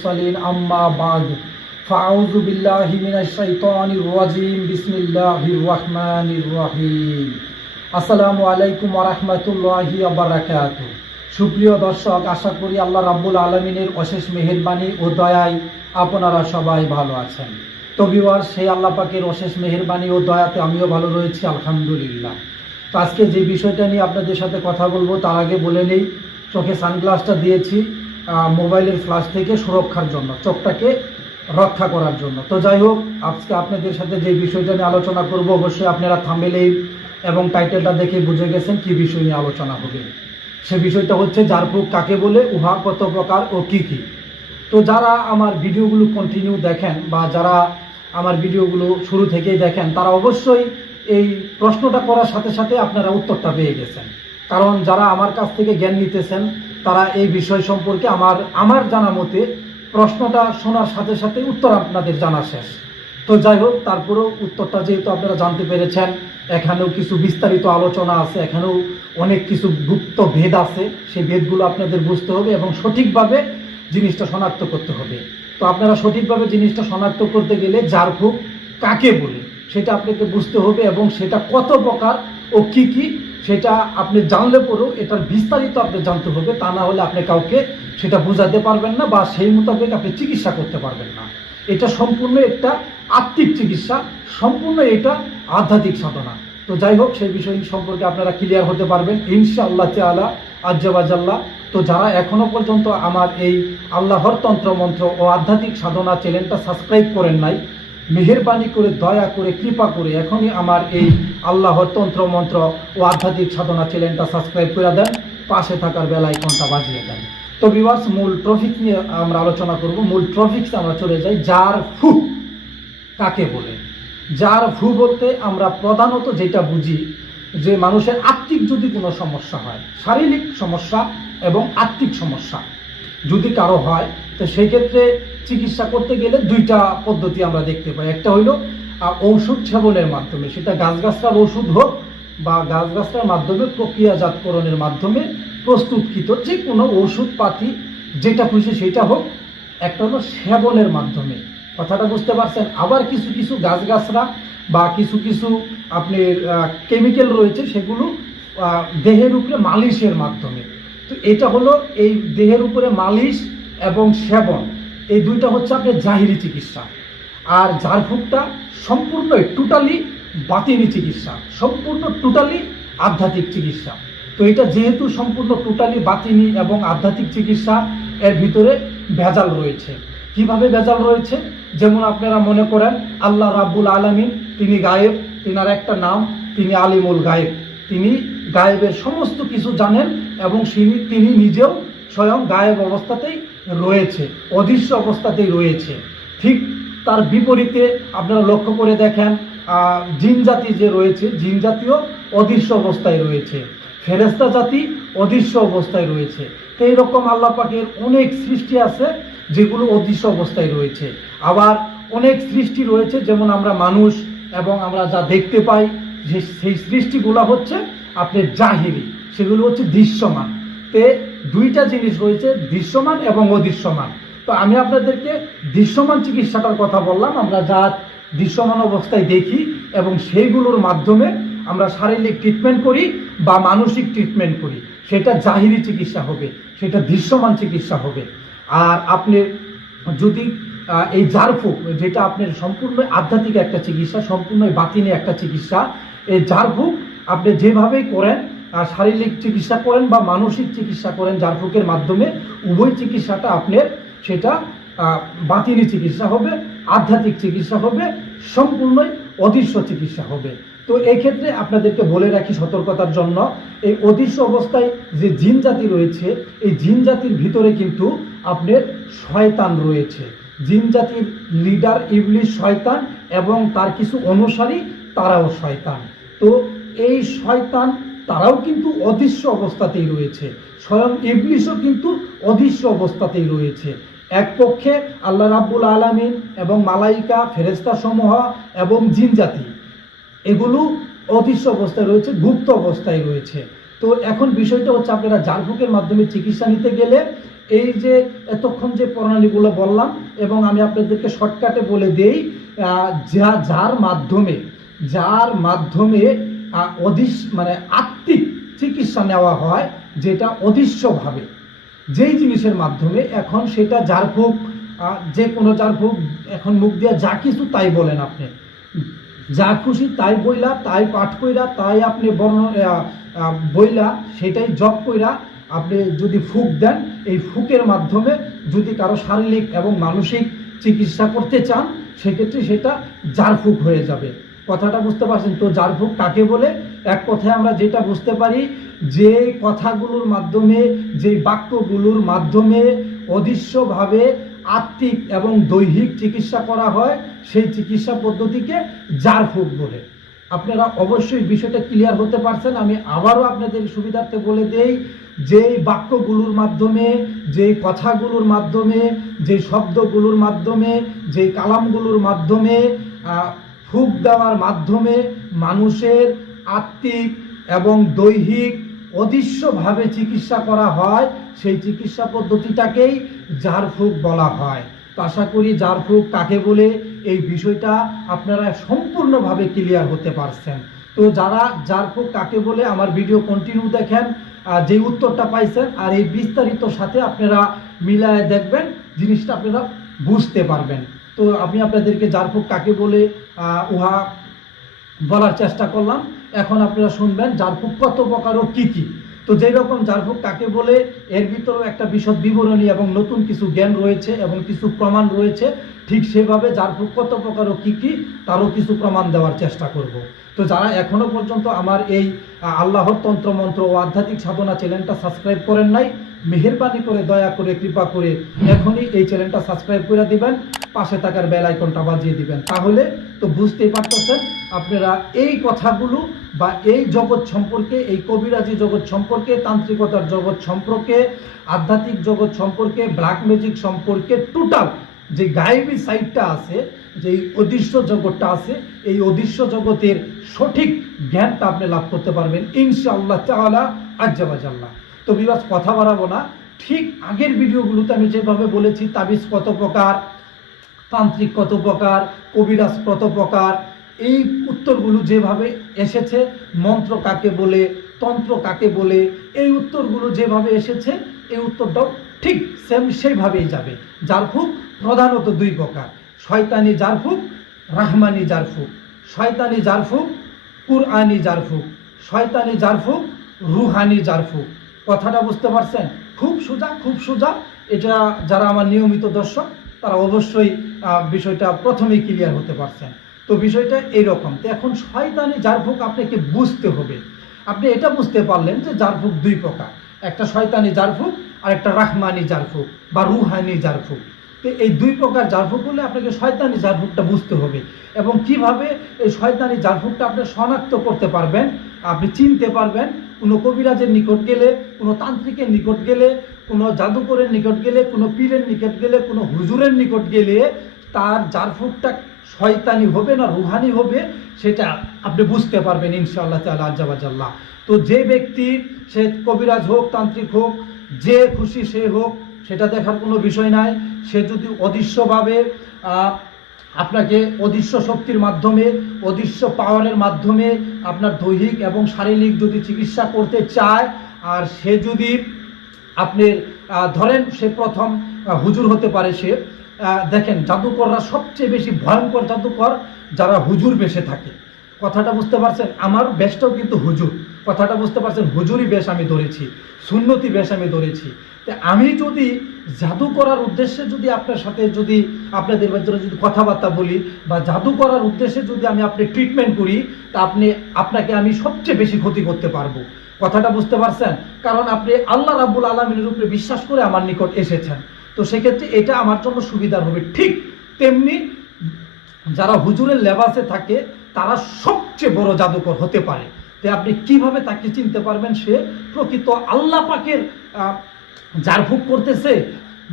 المرسلين أما بعد فأعوذ بالله من الشيطان الرجيم بسم الله الرحمن الرحيم আসসালামু আলাইকুম ওয়া রাহমাতুল্লাহি ওয়া বারাকাতুহু। সুপ্রিয় দর্শক, আশা করি আল্লাহ রাব্বুল আলামিনের অশেষ মেহেরবানি ও দয়ায় আপনারা সবাই ভালো আছেন। তো ভিউয়ার্স, সেই আল্লাহ পাকের অশেষ মেহেরবানি ও দয়াতে আমিও ভালো রয়েছি আলহামদুলিল্লাহ। তো আজকে যে বিষয়টা নিয়ে আপনাদের সাথে কথা বলবো তার আগে বলে নেই, চোখে সানগ্লাসটা দিয়েছি মোবাইলের ফ্ল্যাশ থেকে সুরক্ষার জন্য, চোখটাকে রক্ষা করার জন্য। তো যাই হোক, আজকে আপনাদের সাথে যে বিষয়টা নিয়ে আলোচনা করব, অবশ্যই আপনারা থাম্বনেল এবং টাইটেলটা দেখে বুঝে গেছেন কি বিষয় নিয়ে আলোচনা হবে। সে বিষয়টা হচ্ছে ঝাড়ফুঁক কাকে বলে, উহা কত প্রকার ও কি কি। তো যারা আমার ভিডিওগুলো কন্টিনিউ দেখেন বা যারা আমার ভিডিওগুলো শুরু থেকেই দেখেন, তারা অবশ্যই এই প্রশ্নটা করার সাথে সাথে আপনারা উত্তরটা পেয়ে গেছেন। কারণ যারা আমার কাছ থেকে জ্ঞান নিতেছেন তারা এই বিষয় সম্পর্কে আমার জানা মতে প্রশ্নটা শোনার সাথে সাথে উত্তর আপনাদের জানা শেষ। তো যাই হোক, তারপরেও উত্তরটা যেহেতু আপনারা জানতে পেরেছেন, এখানেও কিছু বিস্তারিত আলোচনা আছে, এখানেও অনেক কিছু গুপ্ত ভেদ আছে। সেই ভেদগুলো আপনাদের বুঝতে হবে এবং সঠিকভাবে জিনিসটা শনাক্ত করতে হবে। তো আপনারা সঠিকভাবে জিনিসটা শনাক্ত করতে গেলে ঝাড়ফুঁক কাকে বলে সেটা আপনাকে বুঝতে হবে এবং সেটা কত প্রকার ও কি কি সেটা আপনি জানলে পরেও এটার বিস্তারিত আপনি জানতে হবে। তা না হলে আপনি কাউকে সেটা বোঝাতে পারবেন না বা সেই মোতাবেক আপনি চিকিৎসা করতে পারবেন না। এটা সম্পূর্ণ একটা আত্মিক চিকিৎসা, সম্পূর্ণ এটা আধ্যাত্মিক সাধনা। তো যাই হোক, সেই বিষয় সম্পর্কে আপনারা ক্লিয়ার হতে পারবেন ইনশাআল্লাহ তাআলা আজ্জা ওয়া জাল্লা। তো যারা এখনো পর্যন্ত আমার এই আল্লাহর তন্ত্রমন্ত্র ও আধ্যাত্মিক সাধনা চ্যানেলটা সাবস্ক্রাইব করেন নাই, মেহেরবানি করে, দয়া করে, কৃপা করে এখনই আমার এই আল্লাহর তন্ত্রমন্ত্র ও আধ্যাত্মিক সাধনা চ্যানেলটা সাবস্ক্রাইব করে দেন, পাশে থাকার বেল আইকনটা বাজিয়ে দেন। তো ভিউয়ার্স, মূল টপিক নিয়ে আমরা আলোচনা করব। মূল টপিকসে আমরা চলে যাই। ঝাড়ফুঁক কাকে বলে? ঝাড়ফুঁক বলতে আমরা প্রধানত যেটা বুঝি যে মানুষের আত্মিক যদি কোনো সমস্যা হয়, শারীরিক সমস্যা এবং আত্মিক সমস্যা যদি কারো হয়, তো সেই ক্ষেত্রে চিকিৎসা করতে গেলে দুইটা পদ্ধতি আমরা দেখতে পাই। একটা হইল ঔষধ সেবনের মাধ্যমে, সেটা গাছগাছরার ওষুধ হোক বা গাছগাছরার মাধ্যমে প্রক্রিয়াজাতকরণের মাধ্যমে প্রস্তুতকৃত যে কোনো ওষুধপাতি যেটা খুশি সেটা হোক। একটা হলো সেবনের মাধ্যমে, কথাটা বুঝতে পারছেন। আবার কিছু কিছু গাছগাছরা বা কিছু কিছু আপনার কেমিক্যাল রয়েছে, সেগুলো দেহের উপরে মালিশের মাধ্যমে। তো এটা হলো এই দেহের উপরে মালিশ এবং সেবন, এই দুইটা হচ্ছে আপনার জাহিরি চিকিৎসা। আর ঝাড়ফুঁকটা সম্পূর্ণ টোটালি বাতিনি চিকিৎসা, সম্পূর্ণ টোটালি আধ্যাত্মিক চিকিৎসা। তো এটা যেহেতু সম্পূর্ণ টোটালি বাতিনি এবং আধ্যাত্মিক চিকিৎসা, এর ভিতরে ভেজাল রয়েছে। কিভাবে ভেজাল রয়েছে? যেমন আপনারা মনে করেন আল্লাহ রাব্বুল আলামিন, তিনি গায়েব, তিনার একটা নাম, তিনি আলিমুল গায়েব, তিনি গায়েবের সমস্ত কিছু জানেন এবং তিনি নিজেও স্বয়ং গায়েব অবস্থাতেই রয়েছে, অদৃশ্য অবস্থাতেই রয়েছে। ঠিক তার বিপরীতে আপনারা লক্ষ্য করে দেখেন, জিন জাতি যে রয়েছে, জিন জাতিও অদৃশ্য অবস্থায় রয়েছে, ফেরেশতা জাতি অদৃশ্য অবস্থায় রয়েছে। তো এইরকম আল্লাহ পাকের অনেক সৃষ্টি আছে যেগুলো অদৃশ্য অবস্থায় রয়েছে। আবার অনেক সৃষ্টি রয়েছে, যেমন আমরা মানুষ এবং আমরা যা দেখতে পাই, যে সেই সৃষ্টিগুলো হচ্ছে আপনার জাহিরি, সেগুলো হচ্ছে দৃশ্যমান। তে দুইটা জিনিস রয়েছে, দৃশ্যমান এবং অদৃশ্যমান। তো আমি আপনাদেরকে দৃশ্যমান চিকিৎসাটার কথা বললাম। আমরা যা দৃশ্যমান অবস্থায় দেখি এবং সেইগুলোর মাধ্যমে আমরা শারীরিক ট্রিটমেন্ট করি বা মানসিক ট্রিটমেন্ট করি, সেটা জাহিরি চিকিৎসা হবে, সেটা দৃশ্যমান চিকিৎসা হবে। আর আপনি যদি এই ঝাড়ফুঁক, যেটা আপনার সম্পূর্ণ আধ্যাত্মিক একটা চিকিৎসা, সম্পূর্ণ বাতিনি একটা চিকিৎসা, এই ঝাড়ফুঁক আপনি যেভাবেই করেন, শারীরিক চিকিৎসা করেন বা মানসিক চিকিৎসা করেন, ঝাড়ফুঁকের মাধ্যমে উভয় চিকিৎসাটা আপনার সেটা বাতিনি চিকিৎসা হবে, আধ্যাত্মিক চিকিৎসা হবে, সম্পূর্ণই অদৃশ্য চিকিৎসা হবে। তো এই ক্ষেত্রে আপনাদেরকে বলে রাখি সতর্কতার জন্য, এই অদৃশ্য অবস্থায় যে জিন জাতি রয়েছে, এই জিন জাতির ভিতরে কিন্তু আপনার শয়তান রয়েছে। জিন জাতির লিডার ইবলিস শয়তান এবং তার কিছু অনুসারী তারাও শয়তান। তো এই শয়তান তারাও কিন্তু অদৃশ্য অবস্থাতেই রয়েছে, স্বয়ং ইবলিসও কিন্তু অদৃশ্য অবস্থাতেই রয়েছে। এক পক্ষে আল্লাহ রাব্বুল আলামিন এবং মালাইকা, ফেরেশতা সমূহ এবং জিন জাতি, এগুলো অদৃশ্য অবস্থায় রয়েছে, গুপ্ত অবস্থায় রয়েছে। তো এখন বিষয়টা হচ্ছে, আপনারা ঝাড়ফুঁকের মাধ্যমে চিকিৎসা নিতে গেলে এই যে এতক্ষণ যে প্রণালীগুলো বললাম এবং আমি আপনাদেরকে শর্টকাটে বলে দেই, যার মাধ্যমে মানে আত্মিক চিকিৎসা নেওয়া হয়, যেটা অদৃশ্যভাবে যেই জিনিসের মাধ্যমে, এখন সেটা ঝাড়ফুঁক, যে কোনো ঝাড়ফুঁক, এখন মুখ দিয়ে যা কিছু তাই বলেন, আপনি যা খুশি তাই বইলা, তাই পাঠ কইরা, তাই আপনি বইলা, সেটাই জপ কইরা আপনি যদি ফুঁক দেন, এই ফুঁকের মাধ্যমে যদি কারো শারীরিক এবং মানসিক চিকিৎসা করতে চান, সেক্ষেত্রে সেটা ঝাড়ফুঁক হয়ে যাবে। কথাটা বুঝতে পারছেন তো? ঝাড়ফুঁক কাকে বলে? এক কথায় আমরা যেটা বুঝতে পারি, যে কথাগুলোর মাধ্যমে, যে বাক্যগুলোর মাধ্যমে অদৃশ্যভাবে আত্মিক এবং দৈহিক চিকিৎসা করা হয়, সেই চিকিৎসা পদ্ধতিকে ঝাড়ফুঁক বলে। আপনারা অবশ্যই বিষয়টা ক্লিয়ার হতে পারছেন। আমি আবারও আপনাদের সুবিধার্থে বলে দেই, যেই বাক্যগুলোর মাধ্যমে, যেই কথাগুলোর মাধ্যমে, যে শব্দগুলোর মাধ্যমে, যে কালামগুলোর মাধ্যমে, ফুঁক দেওয়ার মাধ্যমে মানুষের আত্মিক এবং দৈহিক অদৃশ্যভাবে চিকিৎসা করা হয়, সেই চিকিৎসা পদ্ধতিটাকেই ঝাড়ফুঁক বলা হয়। তো আশা করি ঝাড়ফুঁক কাকে বলে এই বিষয়টা আপনারা সম্পূর্ণভাবে ক্লিয়ার হতে পারছেন। তো যারা ঝাড়ফুঁক কাকে বলে আমার ভিডিও কন্টিনিউ দেখেন, যে উত্তরটা পাইছেন আর এই বিস্তারিত সাথে আপনারা মিলায় দেখবেন, জিনিসটা আপনারা বুঝতে পারবেন। তো আমি আপনাদেরকে ঝাড়ফুঁক কাকে বলে উহা বলার চেষ্টা করলাম। এখন আপনারা শুনবেন ঝাড়ফুঁক কত প্রকার ও কি কি। তো যেই রকম ঝাড়ফুঁক কাকে বলে, এর ভিতরেও একটা বিশদ বিবরণী এবং নতুন কিছু জ্ঞান রয়েছে এবং কিছু প্রমাণ রয়েছে। ঠিক সেভাবে ঝাড়ফুঁক কত প্রকার ও কি কি, তারও কিছু প্রমাণ দেওয়ার চেষ্টা করব। তো যারা এখনো পর্যন্ত আমার এই আল্লাহর তন্ত্র মন্ত্র ও আধ্যাত্মিক সাধনা চ্যানেলটা সাবস্ক্রাইব করেন নাই, মেহেরবানি করে, দয়া করে, কৃপা করে এখনই এই চ্যানেলটা সাবস্ক্রাইব করে দিবেন, পাশে থাকার বেল আইকনটা বাজিয়ে দিবেন। তাহলে তো বুঝতেই পারতেছেন আপনারা এই কথাগুলো বা এই জগৎ সম্পর্কে, এই কবিরাজি জগৎ সম্পর্কে, তান্ত্রিকতার জগৎ সম্পর্কে, আধ্যাত্মিক জগৎ সম্পর্কে, ব্ল্যাক ম্যাজিক সম্পর্কে, টোটাল যে গায়েবী সাইডটা আছে, যে অদৃশ্য জগৎটা আছে, এই অদৃশ্য জগতের সঠিক জ্ঞানটা আপনি লাভ করতে পারবেন ইনশাআল্লাহ তাআলা আজ্জা ওয়াজাল্লাহ। তো বিবাস কথা বাড়াবো না, ঠিক আগের ভিডিওগুলোতে আমি যেভাবে বলেছি তাবিজ কত প্রকার, তান্ত্রিক কত প্রকার, কবিরাজ কত প্রকার, এই উত্তরগুলো যেভাবে এসেছে, মন্ত্র কাকে বলে, তন্ত্র কাকে বলে, এই উত্তরগুলো যেভাবে এসেছে, এই উত্তরটাও ঠিক সেম সেইভাবেই যাবে। ঝাড়ফুঁক প্রধানত দুই প্রকার, শয়তানি ঝাড়ফুঁক, রাহমানি ঝাড়ফুঁক। শয়তানি ঝাড়ফুঁক, কুরআনি ঝাড়ফুঁক। শয়তানি ঝাড়ফুঁক, রুহানি ঝাড়ফুঁক। কথাটা বুঝতে পারছেন? খুব সোজা, খুব সোজা। এটা যারা আমার নিয়মিত দর্শক, তারা অবশ্যই বিষয়টা প্রথমেই ক্লিয়ার হতে পারছেন। তো বিষয়টা এইরকম। তো এখন শয়তানি ঝাড়ফুঁক আপনাকে বুঝতে হবে। আপনি এটা বুঝতে পারলেন যে ঝাড়ফুঁক দুই প্রকার, একটা শয়তানি ঝাড়ফুঁক আর একটা রাহমানি ঝাড়ফুঁক বা রুহানি ঝাড়ফুঁক। তো এই দুই প্রকার ঝাড়ফুঁক হলে আপনাকে শয়তানি ঝাড়ফুঁকটা বুঝতে হবে। এবং কিভাবে এই শয়তানি ঝাড়ফুঁকটা আপনি শনাক্ত করতে পারবেন, আপনি চিনতে পারবেন। কোনো কবিরাজের নিকট গেলে, কোনো তান্ত্রিকের নিকট গেলে, কোনো জাদুকরের নিকট গেলে, কোনো পীরের নিকট গেলে, কোনো হুজুরের নিকট গেলে তার ঝাড়ফুঁকটা শয়তানি হবে না রুহানি হবে, সেটা আপনি বুঝতে পারবেন ইনশাআল্লাহ তাআলা আজ্জা ওয়াজাল্লাহ। তো যে ব্যক্তি, সে কবিরাজ হোক, তান্ত্রিক হোক, যে খুশি সে হোক, সেটা দেখার কোনো বিষয় নাই। সে যদি অদৃশ্যভাবে আপনাকে অদৃশ্য শক্তির মাধ্যমে, অদৃশ্য পাওয়ারের মাধ্যমে আপনার দৈহিক এবং শারীরিক যদি চিকিৎসা করতে চায়, আর সে যদি আপনার ধরেন সে প্রথম হুজুর হতে পারে, সে দেখেন জাদুকররা সবচেয়ে বেশি ভয়ঙ্কর জাদুকর যারা হুজুর বেশে থাকে। কথাটা বুঝতে পারছেন? আমার বেশটাও কিন্তু হুজুর। কথাটা বুঝতে পারছেন? হুজুরি বেশ আমি ধরেছি, সুন্নতি বেশ আমি ধরেছি। আমি যদি জাদু করার উদ্দেশ্যে যদি আপনার সাথে যদি আপনাদের ভিতরে যদি কথাবার্তা বলি বা জাদু করার উদ্দেশ্যে যদি আমি আপনি ট্রিটমেন্ট করি, তা আপনাকে আমি সবচেয়ে বেশি ক্ষতি করতে পারবো। কথাটা বুঝতে পারছেন? কারণ আপনি আল্লাহ রাব্বুল আলামিনের উপরে বিশ্বাস করে আমার নিকট এসেছেন। তো সেক্ষেত্রে এটা আমার জন্য সুবিধার হবে। ঠিক তেমনি যারা হুজুরের লেবাসে থাকে তারা সবচেয়ে বড় জাদুকর হতে পারে। তো আপনি কিভাবে তাকে চিনতে পারবেন সে প্রকৃত আল্লাহ পাকের ঝাড়ফুঁক করতেছে,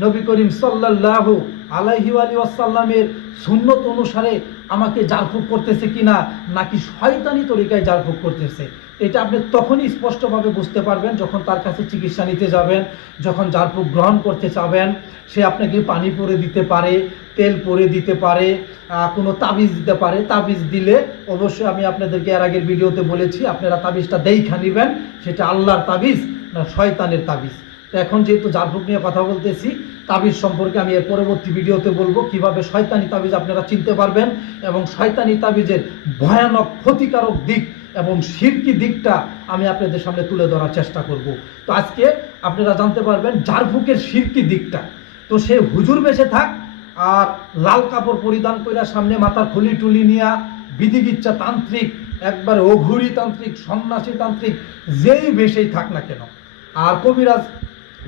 নবী করিম সাল্লাল্লাহু আলাইহি ওয়াসাল্লামের সুন্নত অনুসারে আমাকে ঝাড়ফুঁক করতেছে কিনা, নাকি শয়তানি তরিকায় ঝাড়ফুঁক করতেছে, এটা আপনি তখনই স্পষ্টভাবে বুঝতে পারবেন যখন তার কাছে চিকিৎসা নিতে যাবেন, যখন ঝাড়ফুঁক গ্রহণ করতে চাবেন। সে আপনাকে পানি পরে দিতে পারে, তেল পরে দিতে পারে, কোনো তাবিজ দিতে পারে। তাবিজ দিলে অবশ্যই আমি আপনাদেরকে এর আগের ভিডিওতে বলেছি, আপনারা তাবিজটা দেইখা নেবেন সেটা আল্লাহর তাবিজ না শয়তানের তাবিজ। তো এখন যেহেতু ঝাড়ফুঁক নিয়ে কথা বলতেছি, তাবিজ সম্পর্কে আমি এর পরবর্তী ভিডিওতে বলবো কিভাবে শয়তানি তাবিজ আপনারা চিনতে পারবেন এবং শয়তানি তাবিজের ভয়ানক ক্ষতিকারক দিক এবং শিরকি দিকটা আমি আপনাদের সামনে তুলে ধরার চেষ্টা করব। তো আজকে আপনারা জানতে পারবেন ঝাড়ফুঁকের শিরকি দিকটা। তো সে হুজুর বেশে থাক আর লাল কাপড় পরিধান কইরা সামনে মাথার খুলি টুলি নিয়া বিধিগিচ্ছা তান্ত্রিক, একবারে অঘুরি তান্ত্রিক, সন্ন্যাসী তান্ত্রিক, যেই বেশেই থাক না কেন, আর কবিরাজ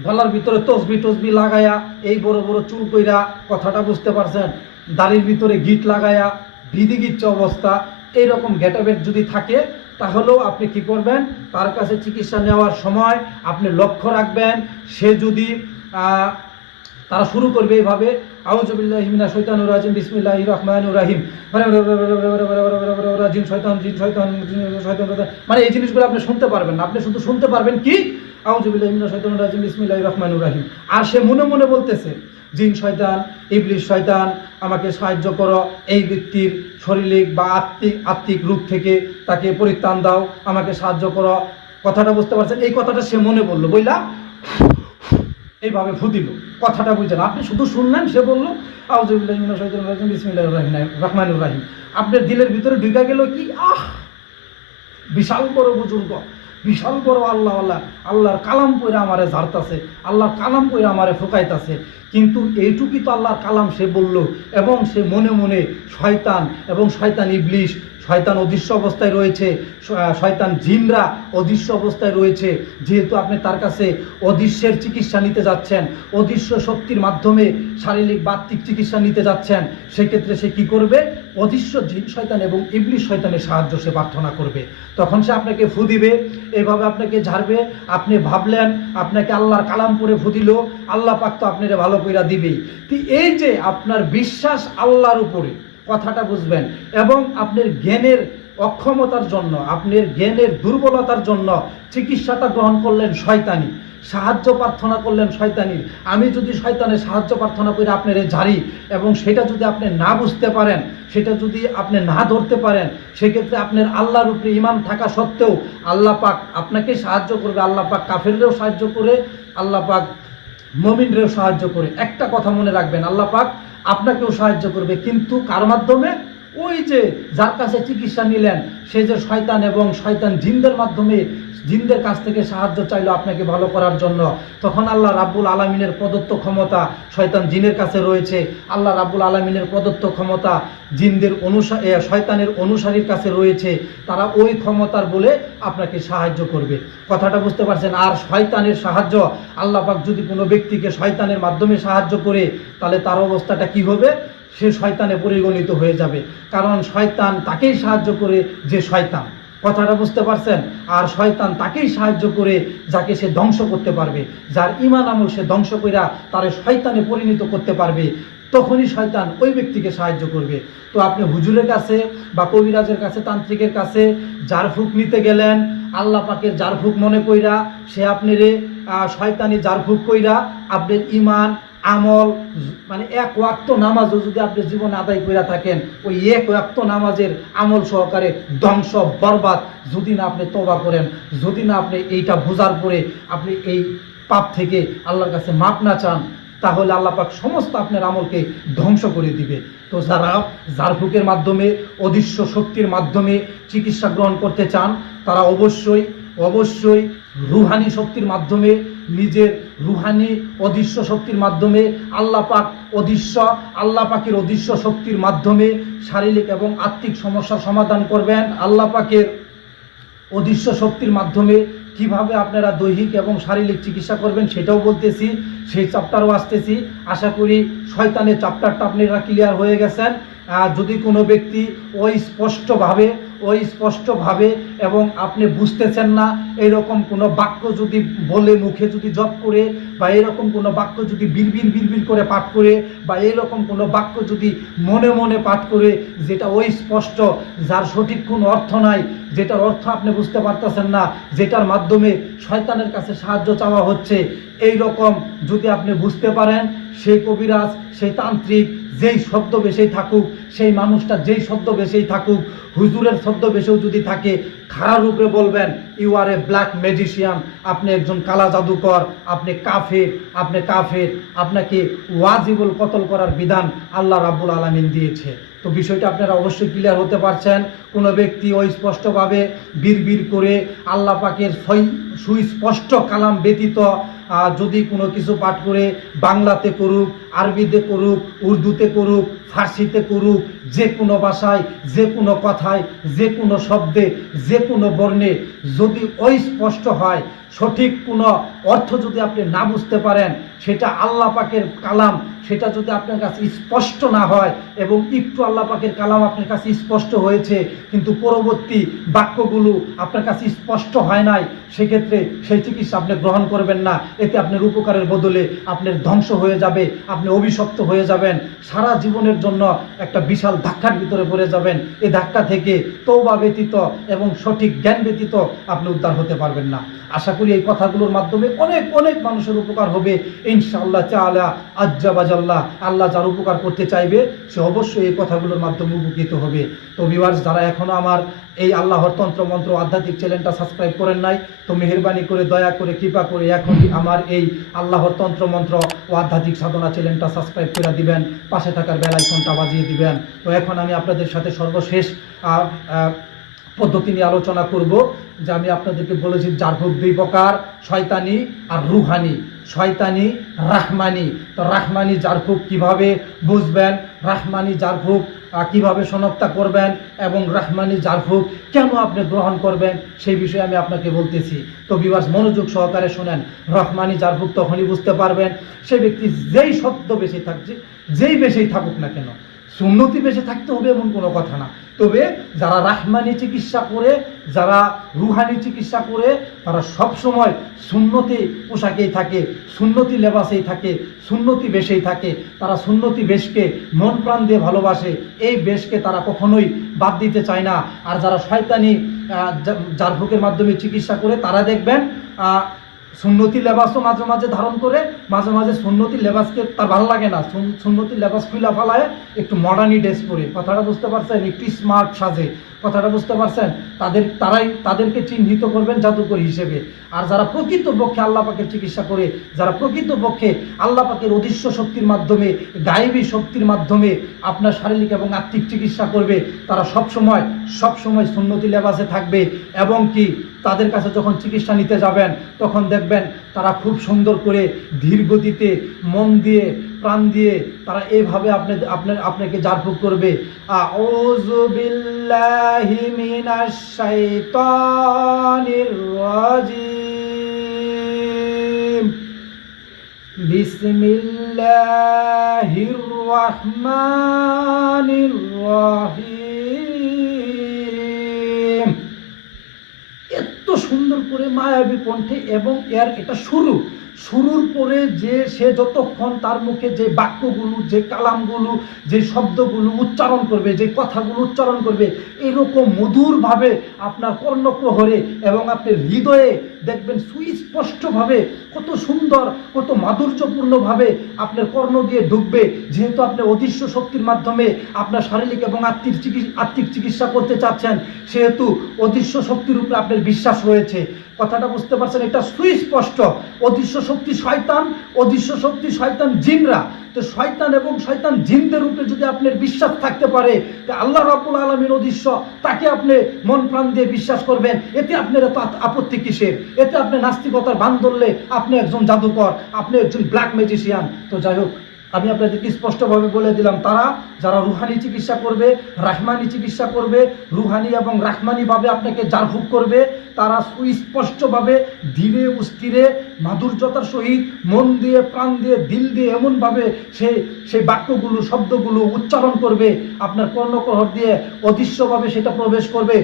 গলার ভিতরে তসবি লাগায়া, এই বড় বড় চুল কইরা, কথাটা বুঝতে পারছেন, দাড়ির ভিতরে গিট লাগায়া, বিধিগিচ্ছা অবস্থা, এইরকম গেটাবের যদি থাকে, তাহলেও আপনি কি করবেন, তার কাছে চিকিৎসা নেওয়ার সময় আপনি লক্ষ্য রাখবেন সে যদি তারা শুরু করবে এইভাবে, আউযু বিল্লাহি মিনাশ শাইতানির রাজিম বিসমিল্লাহির রহমানির রহিম, জিন শয়তান জিন শয়তান শয়তান, মানে এই জিনিসগুলো আপনি শুনতে পারবেন না, আপনি শুধু শুনতে পারবেন কি আউযু বিল্লাহি মিনাশ শাইতানির রাজিম বিসমিল্লাহির রহমানির রহিম। আর সে মনে মনে বলতেছে, জিন শয়তান, ইবলিশ শয়তান, আমাকে সাহায্য করো, এই ব্যক্তির শারীরিক বা আত্মিক রূপ থেকে তাকে পরিত্রাণ দাও, আমাকে সাহায্য করো। কথাটা বুঝতে পারছেন? এই কথাটা সে মনে বললো, বইলা এইভাবে ফু দিল, কথাটা বুঝলেন? আপনি শুধু শুনলেন, সে বললো আউযু বিল্লাহি মিনাশ শাইতানির রাজিম বিসমিল্লাহির রহমানির রহিম। আপনার দিলের ভিতরে ঢুকে গেল কি, বিশাল বড় বুজুর্গ, বিশাল বড় আল্লাহর কালাম কইরা আমারে ঝাড়তাছে, আল্লাহর কালাম কইরা আমারে ফুকাইতাছে। কিন্তু এইটুকুই তো আল্লাহর কালাম সে বলল, এবং সে মনে মনে শয়তান এবং শয়তান ইবলিশ, শয়তান অদৃশ্য অবস্থায় রয়েছে, শয়তান জিনরা অদৃশ্য অবস্থায় রয়েছে। যেহেতু আপনি তার কাছে অদৃশ্যের চিকিৎসা নিতে যাচ্ছেন, অদৃশ্য শক্তির মাধ্যমে শারীরিক বাত্তিক চিকিৎসা নিতে যাচ্ছেন, সেক্ষেত্রে সে কি করবে, অদৃশ্য জিন শয়তান এবং ইবলিশ শয়তানের সাহায্য সে প্রার্থনা করবে। তখন সে আপনাকে ফু দিবে, এভাবে আপনাকে ঝাড়বে। আপনি ভাবলেন আপনাকে আল্লাহর কালাম পরে ফু দিল, আল্লাহ পাক তো আপনারে ভালো কইরা দিবেই। তো এই যে আপনার বিশ্বাস আল্লাহর উপরে, কথাটা বুঝবেন, এবং আপনার জ্ঞানের অক্ষমতার জন্য, আপনার জ্ঞানের দুর্বলতার জন্য চিকিৎসাটা গ্রহণ করলেন শয়তানি, সাহায্য প্রার্থনা করলেন শয়তানির। আমি যদি শয়তানের সাহায্য প্রার্থনা করে আপনার ঝাড়ি এবং সেটা যদি আপনি না বুঝতে পারেন, সেটা যদি আপনি না ধরতে পারেন, সেক্ষেত্রে আপনার আল্লাহর উপরে ঈমান থাকা সত্ত্বেও আল্লাহ পাক আপনাকে সাহায্য করবে। আল্লাহ পাক কাফেররেও সাহায্য করে, আল্লাহ পাক মুমিনরেও সাহায্য করে। একটা কথা মনে রাখবেন, আল্লাহ পাক আপনাকেও সাহায্য করবে, কিন্তু কার মাধ্যমে? ওই যে যার কাছে চিকিৎসা নিলেন, সে যে শয়তান এবং শয়তান জিনদের মাধ্যমে, জিনদের কাছ থেকে সাহায্য চাইলো আপনাকে ভালো করার জন্য, তখন আল্লাহ রাব্বুল আলামিনের প্রদত্ত ক্ষমতা শয়তান জিনের কাছে রয়েছে। আল্লাহ রাব্বুল আলামিনের প্রদত্ত ক্ষমতা জিনদের শয়তানের অনুসারীর কাছে রয়েছে। তারা ওই ক্ষমতার বলে আপনাকে সাহায্য করবে। কথাটা বুঝতে পারছেন? আর শয়তানের সাহায্য, আল্লাহ পাক যদি কোনো ব্যক্তিকে শয়তানের মাধ্যমে সাহায্য করে, তাহলে তার অবস্থাটা কি হবে? সে শয়তানে পরিগণিত হয়ে যাবে, কারণ শয়তান তাকেই সাহায্য করে যে শয়তান। কথাটা বুঝতে পারছেন? আর শয়তান তাকেই সাহায্য করে যাকে সে ধ্বংস করতে পারবে, যার ঈমান আমল সে ধ্বংস কইরা তারে শয়তানে পরিণত করতে পারবে, তখনই শয়তান ওই ব্যক্তিকে সাহায্য করবে। তো আপনি হুজুরের কাছে বা কবিরাজের কাছে, তান্ত্রিকের কাছে ঝাড়ফুঁক নিতে গেলেন, আল্লাহ পাকের ঝাড়ফুঁক মনে কইরা সে আপনারে শয়তানি ঝাড়ফুঁক কইরা আপনার ঈমান আমল, মানে এক ওয়াক্ত নামাজও যদি আপনি জীবনে আদায় করে থাকেন, ওই এক ওয়াক্ত নামাজের আমল সহকারে ধ্বংস বরবাদ, যদি না আপনি তওবা করেন, যদি না আপনি এইটা বোঝার পরে আপনি এই পাপ থেকে আল্লাহর কাছে মাপ না চান, তাহলে আল্লাহ পাক সমস্ত আপনার আমলকে ধ্বংস করে দিবে। তো যারা ঝাড়ফুঁকের মাধ্যমে, অদৃশ্য শক্তির মাধ্যমে চিকিৎসা গ্রহণ করতে চান, তারা অবশ্যই রুহানি শক্তির মাধ্যমে, নিজের রুহানি অদৃশ্য শক্তির মাধ্যমে, আল্লাহ পাকের অদৃশ্য শক্তির মাধ্যমে শারীরিক এবং আত্মিক সমস্যার সমাধান করবেন। আল্লাহ পাকের অদৃশ্য শক্তির মাধ্যমে কিভাবে আপনারা দৈহিক এবং শারীরিক চিকিৎসা করবেন সেটাও বলতেছি, সেই চ্যাপ্টারও আসতেছি। আশা করি শয়তানের চ্যাপ্টারটা আপনারা ক্লিয়ার হয়ে গেছেন। যদি কোনো ব্যক্তি ওই স্পষ্টভাবে ওই স্পষ্টভাবে এবং আপনি বুঝতেছেন না এইরকম কোনো বাক্য যদি বলে মুখে যদি জপ করে, বা এরকম কোনো বাক্য যদি বিড়বিড় করে পাঠ করে, বা এইরকম কোনো বাক্য যদি মনে মনে পাঠ করে, যেটা ওই স্পষ্ট, যার সঠিক কোনো অর্থ নাই, যেটার অর্থ আপনি বুঝতে পারতেছেন না, যেটার মাধ্যমে শয়তানের কাছে সাহায্য চাওয়া হচ্ছে, এই রকম যদি আপনি বুঝতে পারেন, সেই কবিরাজ, সেই তান্ত্রিক যেই ছদ্মবেশেই থাকুক, সেই মানুষটা যেই ছদ্মবেশেই থাকুক, হুজুরের ছদ্মবেশেও যদি থাকে, খাড়ার উপরে বলবেন you are a black magician, আপনি একজন কালা জাদুকর, আপনি কাফের, আপনাকে ওয়াজিবুল কতল করার বিধান আল্লাহ রাব্বুল আলামিন দিয়েছে। তো বিষয়টা আপনারা অবশ্যই ক্লিয়ার হতে পারছেন। কোনো ব্যক্তি ওই স্পষ্টভাবে বিড়বিড় করে আল্লাহ পাকের সুস্পষ্ট কালাম ব্যতীত যদি কোনো কিছু পাঠ করে, বাংলাতে করুক, আরবিতে করুক, উর্দুতে করুক, ফার্সিতে করুক, যে কোনো ভাষায়, যে কোনো কথায়, যে কোনো শব্দে, যে কোনো বর্ণে যদি ওই স্পষ্ট হয়, সঠিক কোনো অর্থ যদি আপনি না বুঝতে পারেন, সেটা আল্লাহ পাকের কালাম, সেটা যদি আপনার কাছে স্পষ্ট না হয়, এবং একটু আল্লাহ পাকের কালাম আপনার কাছে স্পষ্ট হয়েছে কিন্তু পরবর্তী বাক্যগুলো আপনার কাছে স্পষ্ট হয় নাই, সেক্ষেত্রে সেই চিকিৎসা আপনি গ্রহণ করবেন না। এতে আপনার উপকারের বদলে আপনার ধ্বংস হয়ে যাবে, আপনি অভিশপ্ত হয়ে যাবেন, সারা জীবনের জন্য একটা বিশাল ধাক্কার ভিতরে পড়ে যাবেন। এই ধাক্কা থেকে তওবা ব্যতীত এবং সঠিক জ্ঞান ব্যতীত আপনি উদ্ধার হতে পারবেন না। আশা করি এই কথাগুলোর মাধ্যমে অনেক অনেক মানুষের উপকার হবে ইনশাআল্লাহ তাআলা আজ্জা বাজাল্লাহ। আল্লাহ যার উপকার করতে চাইবে সে অবশ্যই এই কথাগুলোর মাধ্যমে উপকৃত হবে। তো ভিউয়ার্স, যারা এখনো আমার এই আল্লাহর তন্ত্র মন্ত্র আধ্যাত্মিক চ্যানেলটা সাবস্ক্রাইব করেন নাই, তো মেহেরবানি করে, দয়া করে, কৃপা করে এখনই আমার এই আল্লাহর তন্ত্র মন্ত্র ও আধ্যাত্মিক সাধনা চ্যানেলটা সাবস্ক্রাইব করে দিবেন, পাশে থাকার বেল আইকনটা বাজিয়ে দিবেন। তো এখন আমি আপনাদের সাথে সর্বশেষ পদ্ধতি নিয়ে আলোচনা করব, যে আমি আপনাদেরকে বলেছি ঝাড়ফুঁক দুই প্রকার, শয়তানি আর রুহানি, শয়তানি রাহমানি। তো রাহমানি ঝাড়ফুঁক কিভাবে বুঝবেন, রাহমানি ঝাড়ফুঁক কিভাবে শনাক্ত করবেন, এবং রাহমানি ঝাড়ফুঁক কেন আপনি গ্রহণ করবেন, সেই বিষয়ে আমি আপনাকে বলতেছি। তো ভিউয়ার্স, মনোযোগ সহকারে শুনেন। রহমানি ঝাড়ফুঁক তখনই বুঝতে পারবেন, সেই ব্যক্তি যেই শব্দ বেশি থাকছে, যেই বেশি থাকুক না কেন, সুন্নতি বেশি থাকতে হবে এমন কোনো কথা না। তবে যারা রাহমানি চিকিৎসা করে, যারা রুহানি চিকিৎসা করে, তারা সব সময় সুন্নতি পোশাকেই থাকে, সুন্নতি লেবাসেই থাকে, সুন্নতি বেশেই থাকে। তারা সুন্নতি বেশকে মন প্রাণ দিয়ে ভালোবাসে, এই বেশকে তারা কখনোই বাদ দিতে চায় না। আর যারা শয়তানি ঝাড়ফুঁকের মাধ্যমে চিকিৎসা করে, তারা দেখবেন সুন্নতি লেবাসও মাঝে মাঝে ধারণ করে, মাঝে মাঝে সুন্নতি লেবাসকে তার ভালো লাগে না, সুন্নতি লেবাস খুলা ফালায় একটু মডার্নি ড্রেস পরে, কথাটা বুঝতে পারছেন, একটু স্মার্ট সাজে, কথাটা বুঝতে পারছেন, তাদেরকে চিহ্নিত করবেন জাদুকর হিসেবে। আর যারা প্রকৃতপক্ষে আল্লাহ পাকের চিকিৎসা করে, যারা প্রকৃতপক্ষে আল্লাহ পাকের অদৃশ্য শক্তির মাধ্যমে, গায়েবী শক্তির মাধ্যমে আপনার শারীরিক এবং আত্মিক চিকিৎসা করবে, তারা সবসময় সুন্নতি লেবাসে থাকবে। এবং কি তাদের কাছে যখন চিকিৎসা নিতে যাবেন, তখন দেখবেন তারা খুব সুন্দর করে ধীর গতিতে, মন দিয়ে, প্রাণ দিয়ে তারা এইভাবে আপনাকে ঝাড়ফুঁক করবে। আউযু বিল্লাহি মিনাশ শাইতানির রাজিম, বিসমিল্লাহির রাহমানির রাহিম। এত সুন্দর করে মায়াবী কণ্ঠে, এবং এটা শুরুর পরে যে সে যতক্ষণ তার মুখে যে বাক্যগুলো, যে কালামগুলো, যে শব্দগুলো উচ্চারণ করবে, যে কথাগুলো উচ্চারণ করবে, এরকম মধুরভাবে আপনার কর্ণপ্রহরে এবং আপনার হৃদয়ে দেখবেন সুস্পষ্টভাবে, কত সুন্দর, কত মাধুর্যপূর্ণভাবে আপনার কর্ণ দিয়ে ঢুকবে। যেহেতু আপনি অদৃশ্য শক্তির মাধ্যমে আপনার শারীরিক এবং আত্মিক চিকিৎসা করতে চাচ্ছেন, সেহেতু অদৃশ্য শক্তির উপরে আপনার বিশ্বাস রয়েছে, কথাটা বুঝতে পারছেন, এটা সুস্পষ্ট। অদৃশ্য শক্তি শয়তান, অদৃশ্য শক্তি শয়তান জিনরা। তো শয়তান এবং শয়তান জিনদের উপরে যদি আপনার বিশ্বাস থাকতে পারে, আল্লাহ রাব্বুল আলামিন অদৃশ্য, তাকে আপনি মন প্রাণ দিয়ে বিশ্বাস করবেন। এতে আপনার এত আপত্তি কিসের? এতে আপনি নাস্তিকতার বান ধরলে আপনি একজন জাদুকর, আপনি একজন ব্ল্যাক ম্যাজিশিয়ান। তো যাই হোক, আমি আপনাদেরকে স্পষ্টভাবে বলে দিলাম, যারা রুহানি চিকিৎসা করবে, রাহমানি চিকিৎসা করবে, রুহানি এবং রাহমানিভাবে আপনাকে ঝাড়ফুঁক করবে, তারা সুস্পষ্টভাবে ধীরে স্থিরে মাধুর্যতার সহিত মন দিয়ে, প্রাণ দিয়ে, দিল দিয়ে এমনভাবে সেই বাক্যগুলো, শব্দগুলো উচ্চারণ করবে, আপনার কর্ণকহর দিয়ে অদৃশ্যভাবে সেটা প্রবেশ করবে,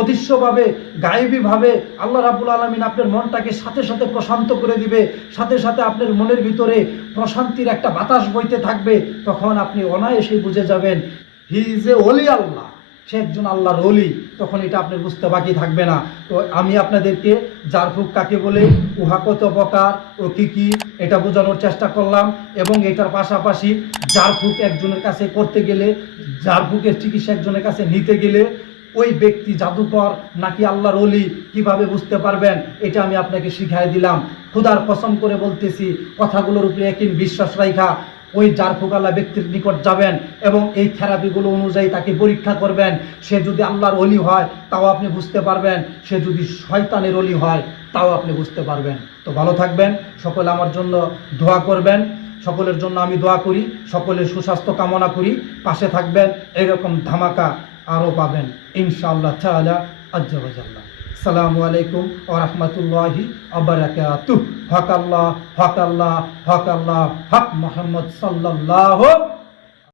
অদৃশ্যভাবে, গায়েবীভাবে আল্লাহ রাব্বুল আলামিন আপনার মনটাকে সাথে সাথে প্রশান্ত করে দিবে, সাথে সাথে আপনার মনের ভিতরে প্রশান্তির একটা বাতাস বইতে থাকবে। তখন আপনি অনায়াসেই বুঝে যাবেন হি ইজ এ ওলি আল্লাহ, সে একজন আল্লাহর ওলি। তখন এটা আপনি বুঝতে বাকি থাকবে না। তো আমি আপনাদেরকে ঝাড়ফুঁক কাকে বলে, উহা কত প্রকার ও কি কি, এটা বোঝানোর চেষ্টা করলাম। এবং এটার পাশাপাশি ঝাড়ফুঁক একজনের কাছে করতে গেলে, ঝাড়ফুঁকের চিকিৎসা একজনের কাছে নিতে গেলে ওই ব্যক্তি জাদুকর নাকি আল্লাহর ওলি কিভাবে বুঝতে পারবেন, এটা আমি আপনাকে শিখাই দিলাম। খুদার কসম করে বলতেছি, কথাগুলোর উপরে একই বিশ্বাস রাখা ওই ঝাড়ফুঁকওয়ালা ব্যক্তির নিকট যাবেন এবং এই থেরাপিগুলো অনুযায়ী তাকে পরীক্ষা করবেন। সে যদি আল্লাহর ওলি হয় তাও আপনি বুঝতে পারবেন, সে যদি শয়তানের ওলি হয় তাও আপনি বুঝতে পারবেন। তো ভালো থাকবেন, সকলে আমার জন্য দোয়া করবেন। সকলের জন্য আমি দোয়া করি, সকলের সুস্বাস্থ্য কামনা করি। পাশে থাকবেন, এরকম ধামাকা আরও পাবেন ইনশাআল্লাহ তাআলা আজ্জা ওয়া জাল্লা। আসসালামু আলাইকুম ওয়া রাহমাতুল্লাহি ওয়া বারাকাতুহু। হক আল্লাহ, হক আল্লাহ, হক আল্লাহ, হক মুহাম্মদ সাল্লাল্লাহু